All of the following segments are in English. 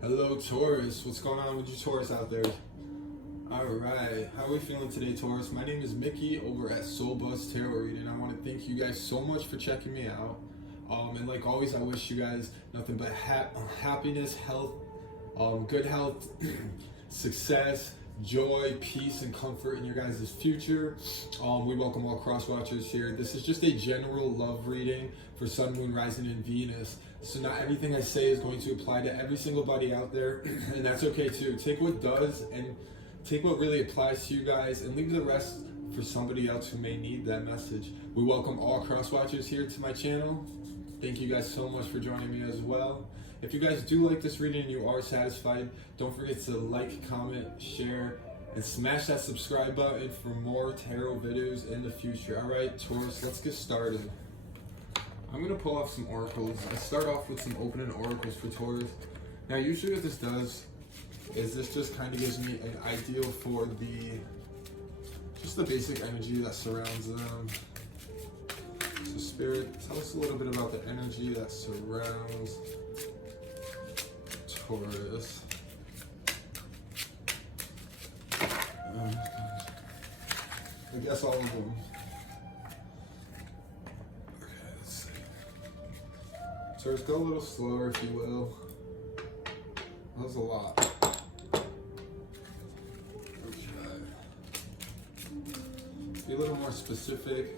Hello Taurus, what's going on with you Taurus out there? Alright, how are we feeling today Taurus? My name is Mickey over at Soul Buzz Tarot Reading. I want to thank you guys so much for checking me out. And like always, I wish you guys nothing but happiness, health, good health, success, joy, peace, and comfort in your guys' future. We welcome all cross watchers here. This is just a general love reading for Sun, Moon, Rising, and Venus. So not everything I say is going to apply to every single buddy out there, and that's okay too. Take what does and take what really applies to you guys, and leave the rest for somebody else who may need that message. We welcome all cross watchers here to my channel. Thank you guys so much for joining me as well. If you guys do like this reading and you are satisfied, don't forget to like, comment, share, and smash that subscribe button for more tarot videos in the future. Alright, Taurus, let's get started. I'm going to pull off some oracles. I start off with some opening oracles for Taurus. Now, usually what this does is this just kind of gives me an ideal for just the basic energy that surrounds them. So Spirit, tell us a little bit about the energy that surrounds Taurus. I guess all of them. Okay, let's see. Taurus, go a little slower if you will. That was a lot. Okay. Be a little more specific.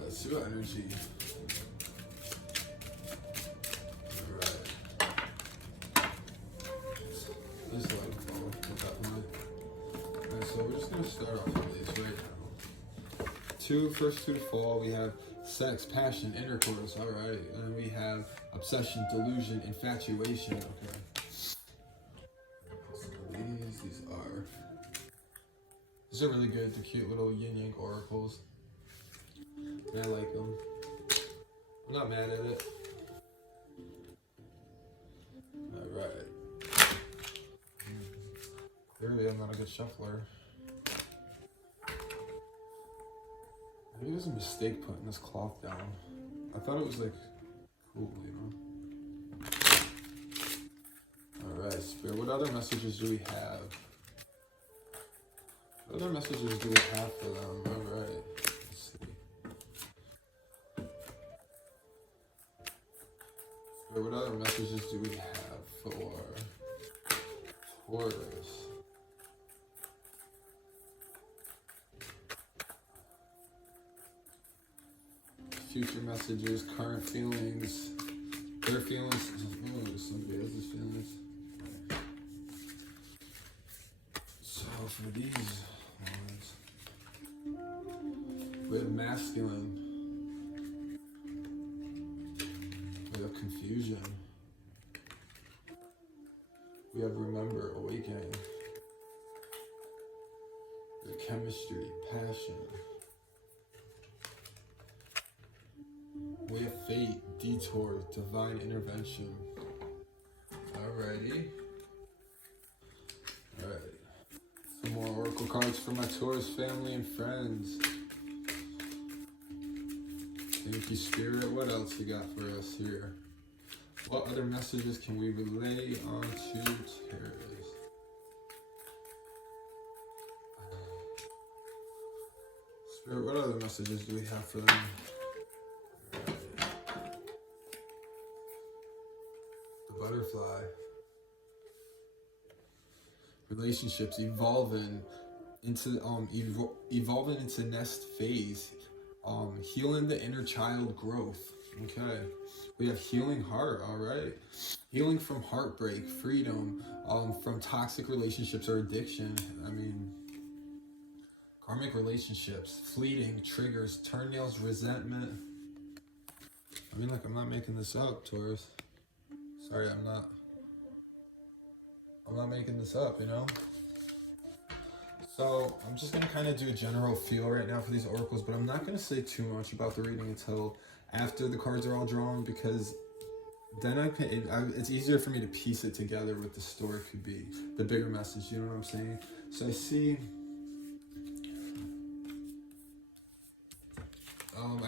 Let's see what energy. Alright. Just let it fall with that one. Alright, so we're just going to start off with these right now. First two to fall, we have sex, passion, intercourse. Alright. And then we have obsession, delusion, infatuation. Okay. So these are really good. They're cute little yin-yang oracles. And I like them. I'm not mad at it. Alright. Clearly I'm not a good shuffler. Maybe it was a mistake putting this cloth down. I thought it was like cool, you know? Alright, Spirit, what other messages do we have? What other messages do we have for them? Alright, let's see. Spirit, what other messages do we have for Taurus? Future messages, current feelings, their feelings. Oh, somebody else's feelings. So for these ones, we have masculine, we have confusion, we have remember, awakening, we have chemistry, passion. We have fate, detour, divine intervention. Alrighty. Alright. Some more oracle cards for my Taurus family and friends. Thank you, Spirit. What else you got for us here? What other messages can we relay onto Taurus? Spirit, what other messages do we have for them? Butterfly. Relationships evolving into next phase. Healing the inner child growth. Okay. We have healing heart. All right. Healing from heartbreak, freedom, from toxic relationships or addiction. I mean, karmic relationships, fleeting triggers, turnails, resentment. I mean, like, I'm not making this up, Taurus. Sorry, I'm not making this up, you know? So, I'm just going to kind of do a general feel right now for these oracles, but I'm not going to say too much about the reading until after the cards are all drawn, because then it's easier for me to piece it together what the story could be, the bigger message, you know what I'm saying? So I see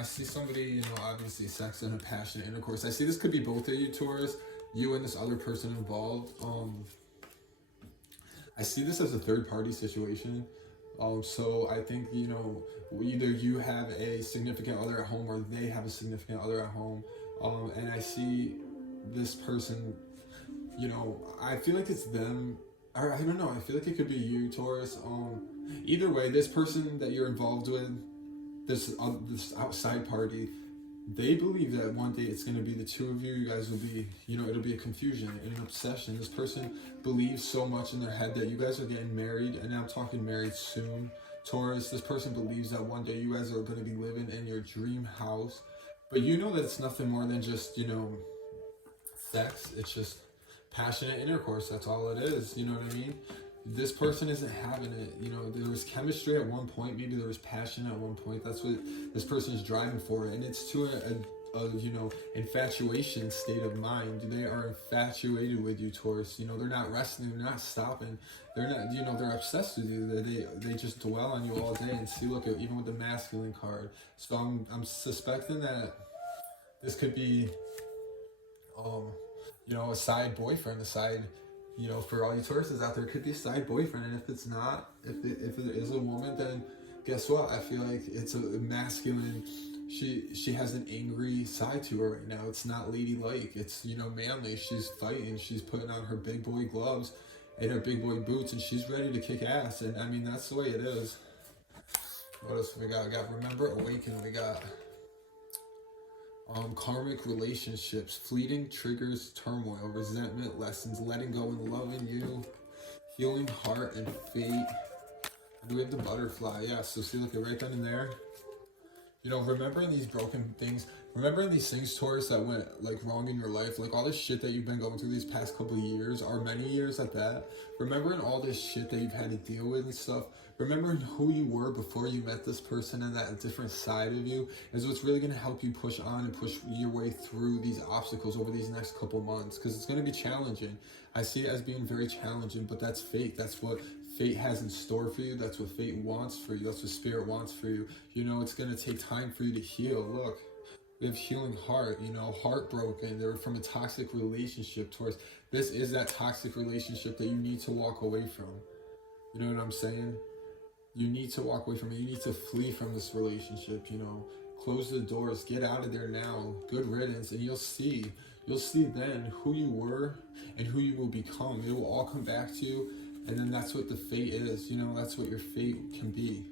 see somebody, you know, obviously sex and a passionate intercourse. I see this could be both of you, Taurus, you and this other person involved. I see this as a third party situation. So I think, you know, either you have a significant other at home or they have a significant other at home. And I see this person, you know, I feel like it's them, or I don't know, I feel like it could be you, Taurus. Either way, this person that you're involved with, this outside party, they believe that one day it's going to be the two of you. You guys will be, you know, it'll be a confusion and an obsession. This person believes so much in their head that you guys are getting married, and I'm talking married soon, Taurus. This person believes that one day you guys are going to be living in your dream house, but you know that it's nothing more than just, you know, sex. It's just passionate intercourse. That's all it is. You know what I mean? This person isn't having it. You know, there was chemistry at one point, maybe there was passion at one point. That's what this person is driving for, and it's to a you know, infatuation state of mind. They are infatuated with you, Taurus. You know, they're not resting, they're not stopping, they're not, you know, they're obsessed with you. They just dwell on you all day. And see, look at, even with the masculine card. So I'm suspecting that this could be you know, a side boyfriend, a side, you know, for all you Tauruses out there, it could be a side boyfriend. And if it's not, if it is a woman, then guess what? I feel like it's a masculine. She has an angry side to her right now. It's not ladylike. It's, you know, manly. She's fighting. She's putting on her big boy gloves and her big boy boots, and she's ready to kick ass. And I mean, that's the way it is. What else we got? We got Remember, Awaken. We got karmic relationships, fleeting triggers, turmoil, resentment, lessons, letting go and loving you, healing heart and fate. And we have the butterfly. Yeah, so see, look at right then and there. You know, remembering these broken things, remembering these things, Taurus, that went like wrong in your life, like all this shit that you've been going through these past couple of years, or many years at that. Remembering all this shit that you've had to deal with and stuff. Remembering who you were before you met this person and that different side of you is what's really going to help you push on and push your way through these obstacles over these next couple months, because it's going to be challenging. I see it as being very challenging, but that's fate. That's what fate has in store for you. That's what fate wants for you. That's what spirit wants for you. You know, it's going to take time for you to heal. Look, we have healing heart, you know, heartbroken. They were from a toxic relationship. Towards this is that toxic relationship that you need to walk away from. You know what I'm saying? You need to walk away from it. You need to flee from this relationship, you know. Close the doors. Get out of there now. Good riddance. And you'll see then who you were and who you will become. It will all come back to you. And then that's what the fate is. You know, that's what your fate can be.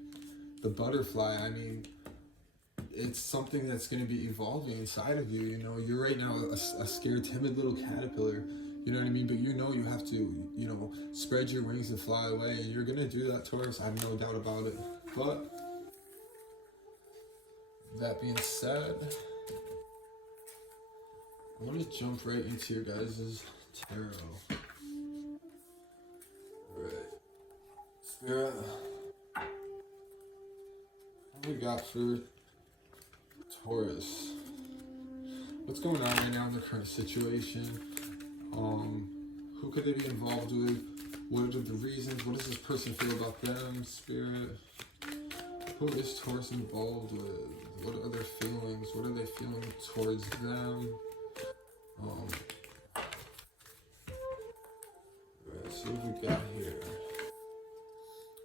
The butterfly, I mean, it's something that's going to be evolving inside of you. You know, you're right now a scared, timid little caterpillar. You know what I mean? But you know you have to, you know, spread your wings and fly away. And you're going to do that, Taurus. I have no doubt about it. But that being said, I'm going to jump right into your guys' tarot. Alright. Spirit, what we got for Taurus? What's going on right now in the current situation? Who could they be involved with? What are the reasons? What does this person feel about them? Spirit, who is Taurus involved with? What are their feelings? What are they feeling towards them? Alright, so what we got here?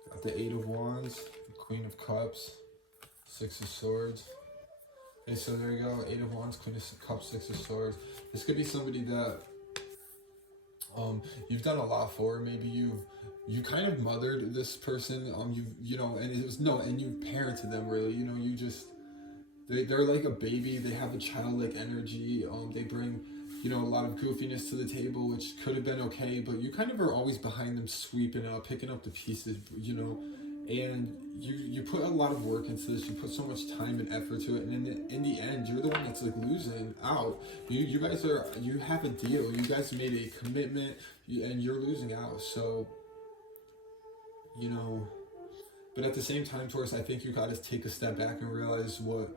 Got the Eight of Wands, the Queen of Cups, Six of Swords. Okay, so there you go. Eight of Wands, Queen of Cups, Six of Swords. This could be somebody that you've done a lot for. Maybe you kind of mothered this person. You know, and it was and you parented them really. You know, you just they're like a baby. They have a childlike energy. They bring, you know, a lot of goofiness to the table, which could have been okay, but you kind of are always behind them, sweeping up, picking up the pieces. You know. And you put a lot of work into this. You put so much time and effort to it, and in the end, you're the one that's like losing out. You guys you have a deal. You guys made a commitment, and you're losing out. So, you know, but at the same time, Taurus, I think you got to take a step back and realize what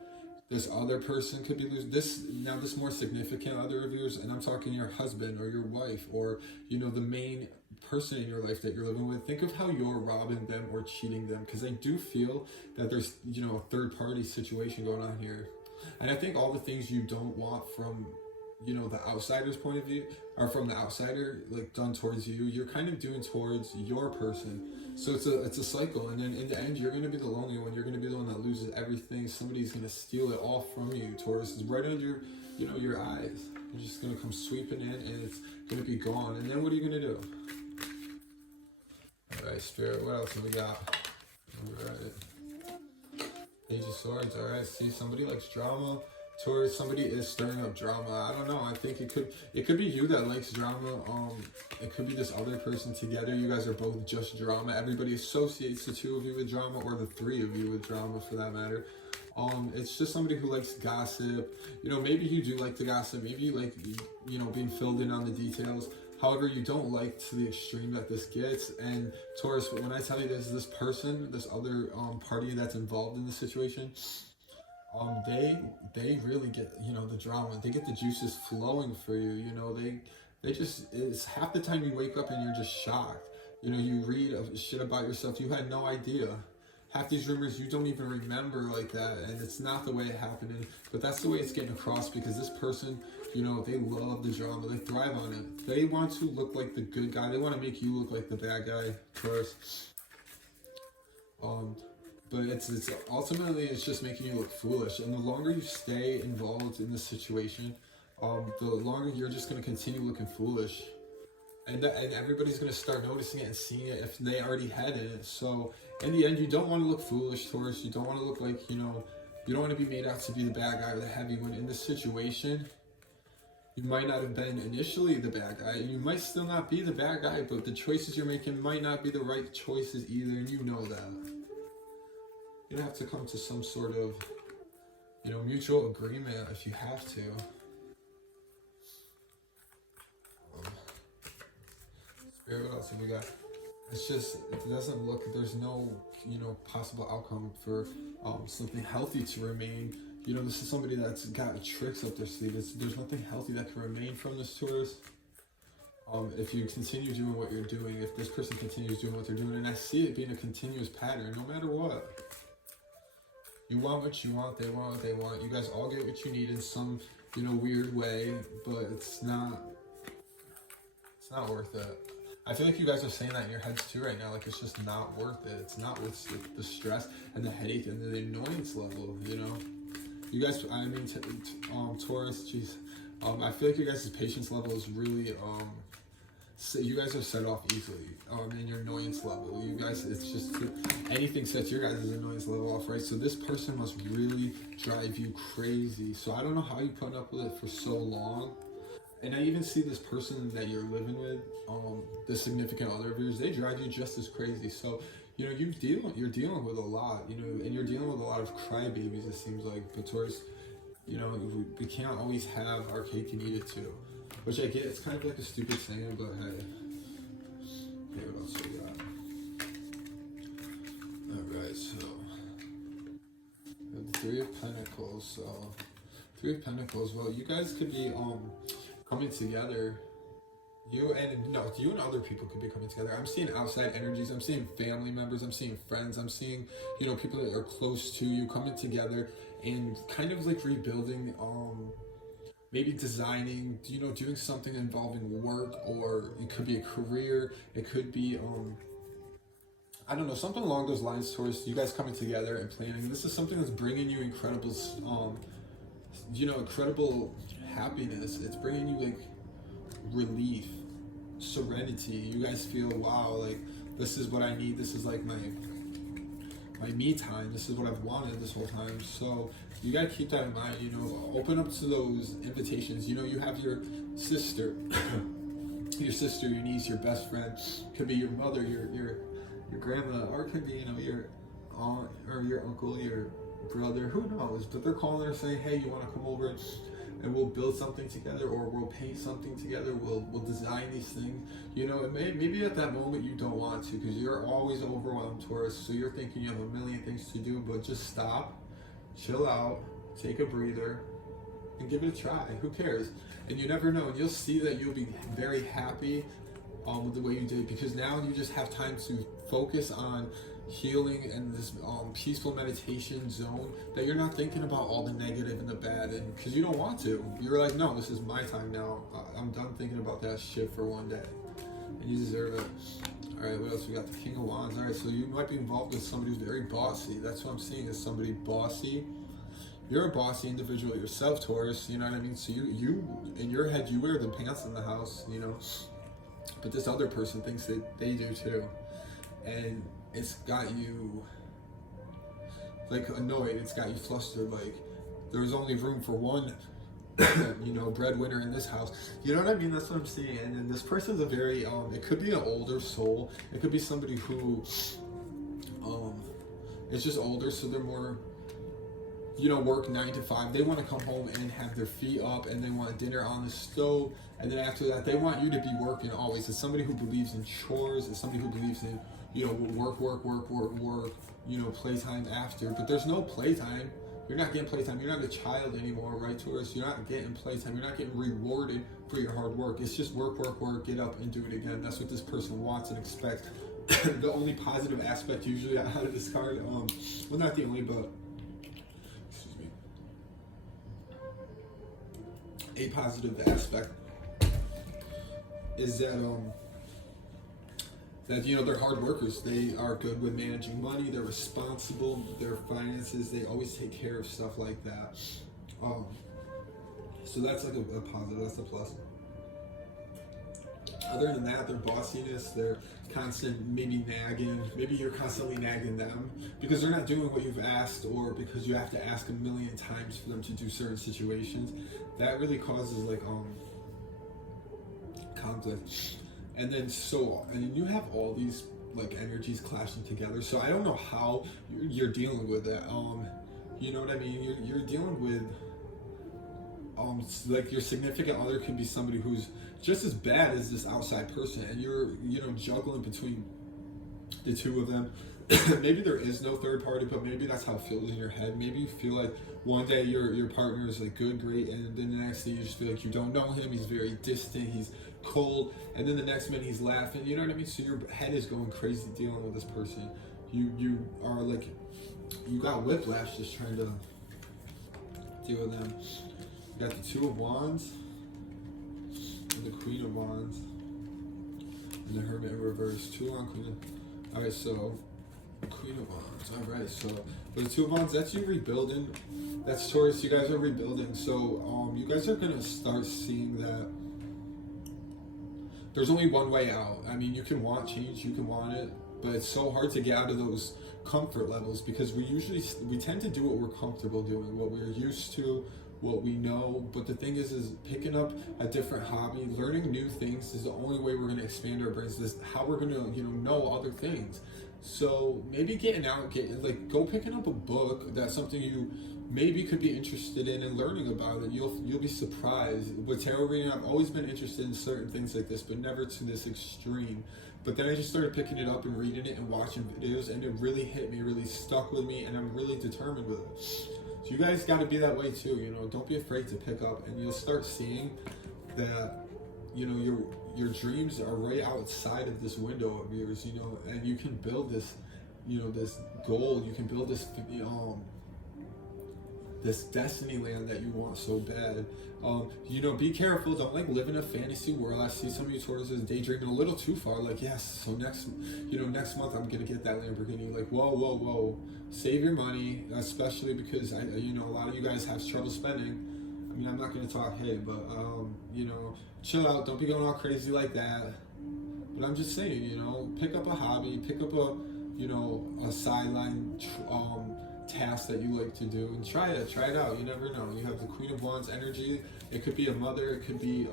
this other person could be losing. This more significant other of yours, and I'm talking your husband or your wife, or, you know, the main person in your life that you're living with. Think of how you're robbing them or cheating them, because I do feel that there's, you know, a third party situation going on here. And I think all the things you don't want from, you know, the outsider's point of view, or from the outsider, like done towards you, you're kind of doing towards your person. So it's a cycle, and then in the end, you're going to be the lonely one. You're going to be the one that loses everything. Somebody's going to steal it all from you, Taurus. It's right under, you know, your eyes. You're just going to come sweeping in, and it's going to be gone. And then what are you going to do? All right, Spirit. What else have we got? All right. Page of Swords. All right. See, somebody likes drama. Taurus, somebody is stirring up drama. I don't know. I think it could be you that likes drama. It could be this other person together. You guys are both just drama. Everybody associates the two of you with drama, or the three of you with drama, for that matter. It's just somebody who likes gossip. You know, maybe you do like to gossip. Maybe you like, you know, being filled in on the details. However, you don't like to the extreme that this gets. And Taurus, when I tell you this person, this other party that's involved in the situation, they really get, you know, the drama. They get the juices flowing for you. You know, they just, it's half the time you wake up and you're just shocked. You know, you read shit about yourself you had no idea. Half these rumors you don't even remember like that, and it's not the way it happened. But that's the way it's getting across, because this person, you know, they love the drama. They thrive on it. They want to look like the good guy. They want to make you look like the bad guy, Taurus. But it's ultimately, it's just making you look foolish. And the longer you stay involved in this situation, the longer you're just going to continue looking foolish. And everybody's going to start noticing it and seeing it if they already had it. So in the end, you don't want to look foolish, Taurus. You don't want to look like, you know, you don't want to be made out to be the bad guy or the heavy one. In this situation, you might not have been initially the bad guy. You might still not be the bad guy, but the choices you're making might not be the right choices either, and you know that. You have to come to some sort of, you know, mutual agreement if you have to. Spirit, what else have we got? It's just, it doesn't look, there's no, you know, possible outcome for something healthy to remain. You know, this is somebody that's got tricks up their sleeve. There's nothing healthy that can remain from this, Taurus. If you continue doing what you're doing, if this person continues doing what they're doing, and I see it being a continuous pattern, no matter what. You want what you want, they want what they want. You guys all get what you need in some, you know, weird way, but it's not worth it. I feel like you guys are saying that in your heads too right now, like it's just not worth it. It's not worth the stress and the headache and the annoyance level, you know? You guys, I mean, Taurus, jeez. I feel like you guys' patience level is really, you guys are set off easily, in your annoyance level. You guys, it's just, anything sets your guys' annoyance level off, right? So this person must really drive you crazy. So I don't know how you put up with it for so long. And I even see this person that you're living with, the significant other of yours, they drive you just as crazy. So, you know, you're dealing with a lot, you know, and you're dealing with a lot of crybabies, it seems like. But Taurus, you know, we can't always have our cake and eat it too. Which I get, it's kind of like a stupid saying, but hey. Okay, what else we got? Alright, so we have the Three of Pentacles. So Three of Pentacles, well, you guys could be coming together. You and other people could be coming together. I'm seeing outside energies. I'm seeing family members. I'm seeing friends. I'm seeing, you know, people that are close to you coming together and kind of like rebuilding, maybe designing, you know, doing something involving work, or it could be a career. It could be, I don't know, something along those lines, Taurus. You guys coming together and planning. This is something that's bringing you incredible, you know, incredible happiness. It's bringing you like relief, serenity. You guys feel, wow, like this is what I need. This is like my me time. This is what I've wanted this whole time. So you gotta keep that in mind. You know, open up to those invitations. You know, you have your sister, your niece, your best friend. Could be your mother, your grandma, or it could be, you know, your aunt or your uncle, your brother. Who knows? But they're calling her saying, hey, you want to come over and we'll build something together, or we'll paint something together, we'll design these things. You know, maybe at that moment you don't want to, because you're always overwhelmed, Taurus, so you're thinking you have a million things to do. But just stop, chill out, take a breather, and give it a try. Who cares? And you never know, and you'll see that you'll be very happy with the way you did, because now you just have time to focus on healing and this peaceful meditation zone, that you're not thinking about all the negative and the bad, and because you don't want to. You're like, no, this is my time now. I'm done thinking about that shit for one day, and you deserve it. All right, what else we got? The King of Wands. All right, so you might be involved with somebody who's very bossy. That's what I'm seeing, is somebody bossy. You're a bossy individual yourself, Taurus, you know what I mean? So you in your head, you wear the pants in the house, you know, but this other person thinks that they do too. And it's got you, like, annoyed. It's got you flustered. Like, there's only room for one, you know, breadwinner in this house. You know what I mean? That's what I'm seeing. And this person's a very, it could be an older soul. It could be somebody who, is just older, so they're more, you know, work 9 to 5. They want to come home and have their feet up, and they want dinner on the stove, and then after that they want you to be working always. It's somebody who believes in chores. It's somebody who believes in, you know, work, you know, playtime after. But there's no playtime. You're not getting playtime. You're not a child anymore, right, Taurus? You're not getting playtime. You're not getting rewarded for your hard work. It's just work, get up and do it again. That's what this person wants and expects. The only positive aspect usually out of this card, well, not the only, but a positive aspect is that you know, they're hard workers. They are good with managing money. They're responsible. Their finances, they always take care of stuff like that. So that's like a positive. That's a plus. Other than that, their bossiness, their constant maybe nagging. Maybe you're constantly nagging them because they're not doing what you've asked, or because you have to ask a million times for them to do certain situations. That really causes like conflict. And then and you have all these like energies clashing together. So I don't know how you're dealing with it. You know what I mean? You're dealing with like your significant other could be somebody who's just as bad as this outside person, and you're, you know, juggling between the two of them. Maybe there is no third party, but maybe that's how it feels in your head. Maybe you feel like one day your partner is like good, great, and then the next day you just feel like you don't know him. He's very distant, he's cold, and then the next minute he's laughing. You know what I mean? So your head is going crazy dealing with this person. You are like, you got whiplash just trying to deal with them. You got the Two of Wands and the Queen of Wands and the Hermit in reverse. Two on Queen of... Alright, so Queen of Wands. Alright, so for the Two of Wands, that's you rebuilding. That's Taurus, you guys are rebuilding. So you guys are gonna start seeing that there's only one way out. I mean, you can want change, you can want it, but it's so hard to get out of those comfort levels, because we tend to do what we're comfortable doing, what we're used to, what we know. But the thing is picking up a different hobby, learning new things is the only way we're going to expand our brains. This is how we're going to, you know other things. So maybe getting out, go picking up a book that's something you maybe could be interested in and learning about it. You'll be surprised. With tarot reading, I've always been interested in certain things like this, but never to this extreme. But then I just started picking it up and reading it and watching videos, and it really hit me, really stuck with me, and I'm really determined with it. So you guys got to be that way too, you know. Don't be afraid to pick up, and you'll start seeing that, you know, your dreams are right outside of this window of yours, you know, and you can build this, you know, this goal. You can build this, this destiny land that you want so bad. You know, be careful. Don't like live in a fantasy world. I see some of you Tauruses daydreaming a little too far. Like, yes, so next month I'm gonna get that Lamborghini. Like, whoa. Save your money, especially because you know, a lot of you guys have trouble spending. I mean, I'm not gonna talk hate, but you know, chill out. Don't be going all crazy like that. But I'm just saying, you know, pick up a hobby, pick up a, you know, a sideline task that you like to do, and try it out. You never know. You have the Queen of Wands energy. It could be a mother, it could be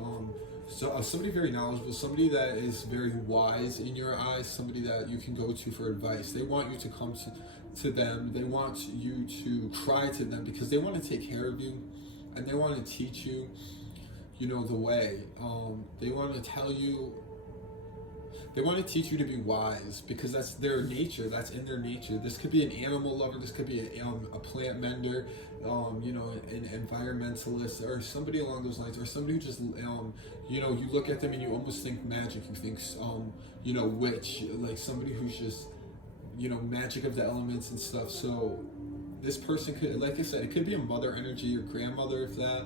somebody very knowledgeable, somebody that is very wise in your eyes, somebody that you can go to for advice. They want you to come to them. They want you to cry to them because they want to take care of you, and they want to teach you, you know, the way. They want to tell you, they want to teach you to be wise, because that's their nature. That's in their nature. This could be an animal lover. This could be a plant mender, you know, an environmentalist, or somebody along those lines, or somebody who just, you know, you look at them and you almost think magic. You think, you know, witch, like somebody who's just, magic of the elements and stuff. So this person could, like I said, it could be a mother energy, your grandmother, if that,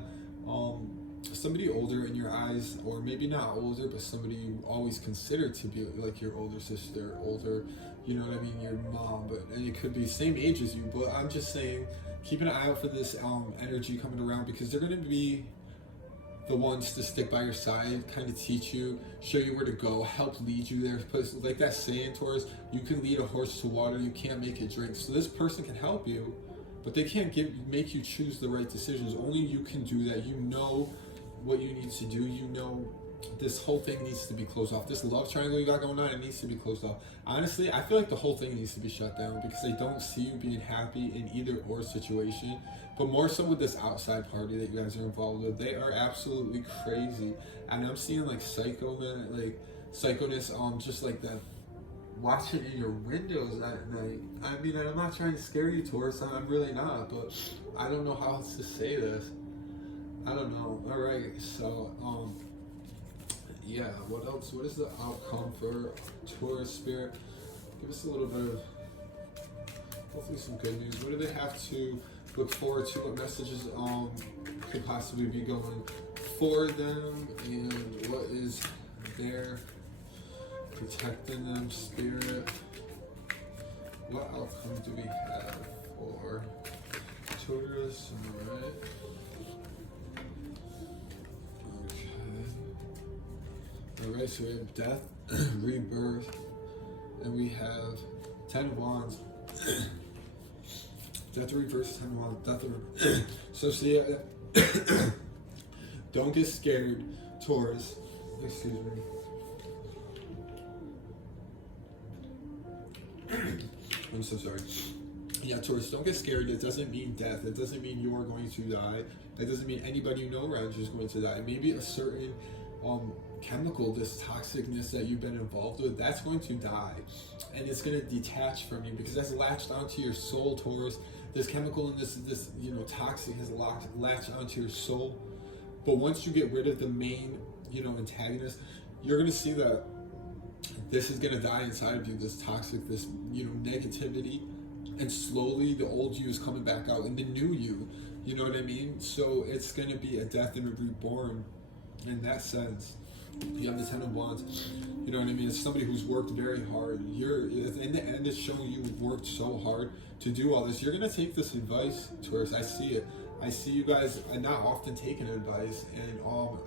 somebody older in your eyes, or maybe not older, but somebody you always consider to be like your older sister, older, you know what I mean, your mom, and it could be same age as you. But I'm just saying, keep an eye out for this energy coming around, because they're going to be the ones to stick by your side, kind of teach you, show you where to go, help lead you there. Because like that saying, Taurus, you can lead a horse to water, you can't make it drink. So this person can help you, but they can't make you choose the right decisions. Only you can do that. You know what you need to do. You know this whole thing needs to be closed off. This love triangle you got going on, it needs to be closed off. Honestly, I feel like the whole thing needs to be shut down, because they don't see you being happy in either or situation. But more so with this outside party that you guys are involved with. They are absolutely crazy. And I'm seeing like psychoness, just like that, watching in your windows at night. I mean, I'm not trying to scare you, Taurus. I'm really not, but I don't know how else to say this. I don't know. All right, so yeah, what else? What is the outcome for Taurus spirit? Give us a little bit of, hopefully some good news. What do they have to look forward to? What messages could possibly be going for them, and what is there protecting them, spirit? What outcome do we have for Taurus? All right. Alright, so we have death, rebirth, and we have 10 of Wands. Death, reverse, 10 of Wands, death, so see, don't get scared, Taurus. Excuse me. I'm so sorry. Yeah, Taurus, don't get scared. It doesn't mean death. It doesn't mean you are going to die. It doesn't mean anybody you know around you is going to die. Maybe a certain chemical, this toxicness that you've been involved with, that's going to die, and it's going to detach from you, because that's latched onto your soul, Taurus. This chemical and this toxic has latched onto your soul. But once you get rid of the main antagonist, you're going to see that this is going to die inside of you, this toxic, this negativity, and slowly the old you is coming back out, and the new you know what I mean? So it's going to be a death and a reborn in that sense. You have the 10 of Wands, you know what I mean? It's somebody who's worked very hard. In the end, it's showing you worked so hard to do all this. You're going to take this advice, Taurus. I see it. I see you guys not often taking advice, and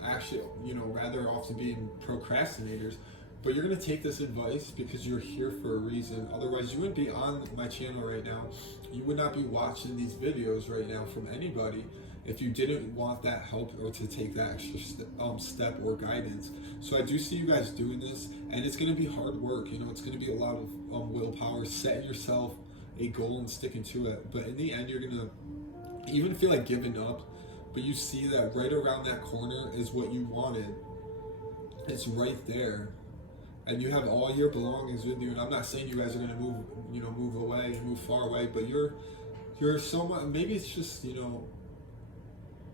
actually, rather often being procrastinators. But you're going to take this advice because you're here for a reason. Otherwise, you wouldn't be on my channel right now. You would not be watching these videos right now from anybody if you didn't want that help or to take that extra step or guidance. So I do see you guys doing this, and it's going to be hard work. It's going to be a lot of willpower, setting yourself a goal and sticking to it. But in the end, you're going to even feel like giving up, but you see that right around that corner is what you wanted. It's right there. And you have all your belongings with you. And I'm not saying you guys are going to move away, move far away, but you're so much, maybe it's just,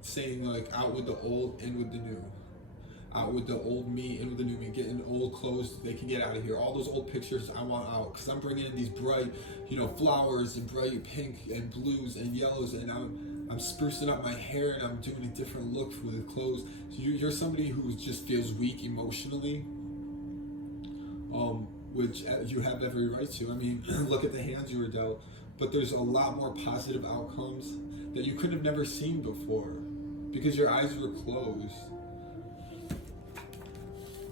saying like out with the old, in with the new. Out with the old me, in with the new me. Getting old clothes, they can get out of here. All those old pictures I want out, because I'm bringing in these bright, flowers and bright pink and blues and yellows, and I'm sprucing up my hair, and I'm doing a different look for the clothes. So you're somebody who just feels weak emotionally, which you have every right to. I mean, look at the hands you were dealt. But there's a lot more positive outcomes that you could have never seen before, because your eyes were closed.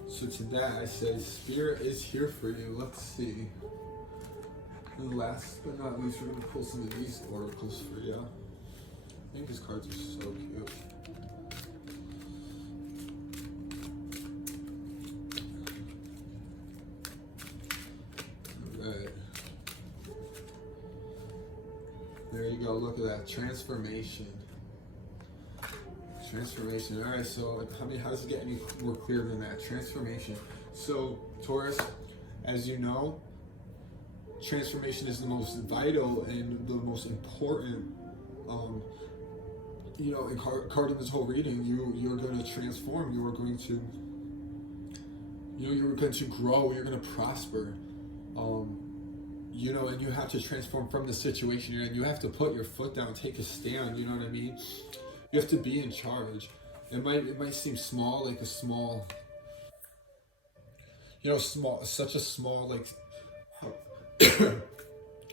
So to that I say, Spirit is here for you. Let's see. And last but not least, we're going to pull some of these oracles for you. I think these cards are so cute. Alright. There you go. Look at that. Transformation. Transformation. All right, so how does it get any more clear than that? Transformation. So Taurus, as you know, transformation is the most vital and the most important card in this whole reading. You're going to transform. You're going to you're going to grow. You're going to prosper. you know, and you have to transform from the situation you're in. You have to put your foot down, take a stand, you know what I mean? You have to be in charge. It might seem small, like a small, you know, such a small, like,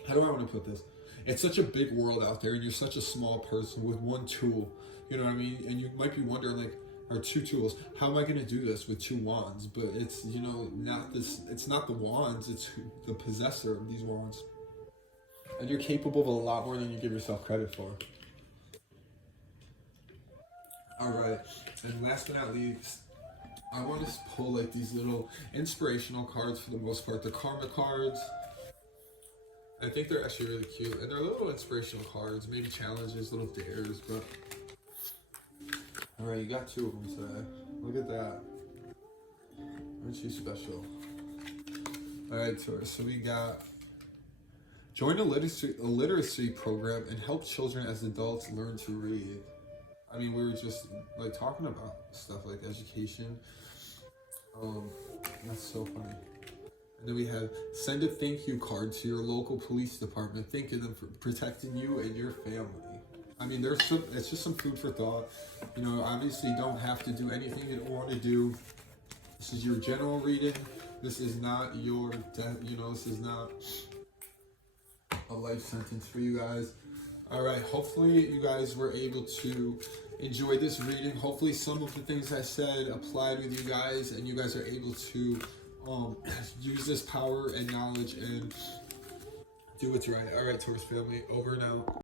how do I want to put this? It's such a big world out there, and you're such a small person with one tool. You know what I mean? And you might be wondering, like, or two tools. How am I going to do this with two wands? But it's, you know, not this. It's not the wands. It's the possessor of these wands. And you're capable of a lot more than you give yourself credit for. All right. And last but not least, I want to pull like these little inspirational cards for the most part. The karma cards. I think they're actually really cute, and they're little inspirational cards, maybe challenges, little dares, but... Alright, you got two of them today. Look at that. Aren't you special? Alright, Taurus, so we got... Join a literacy program and help children as adults learn to read. I mean, we were just, like, talking about stuff like education. That's so funny. And then we have send a thank you card to your local police department, thanking them for protecting you and your family. I mean, it's just some food for thought. You know, obviously you don't have to do anything you don't want to do. This is your general reading. This is not your death, you know, this is not a life sentence for you guys. All right, hopefully you guys were able to enjoy this reading. Hopefully some of the things I said applied with you guys, and you guys are able to use this power and knowledge and do what's right. All right, Taurus family, over and out.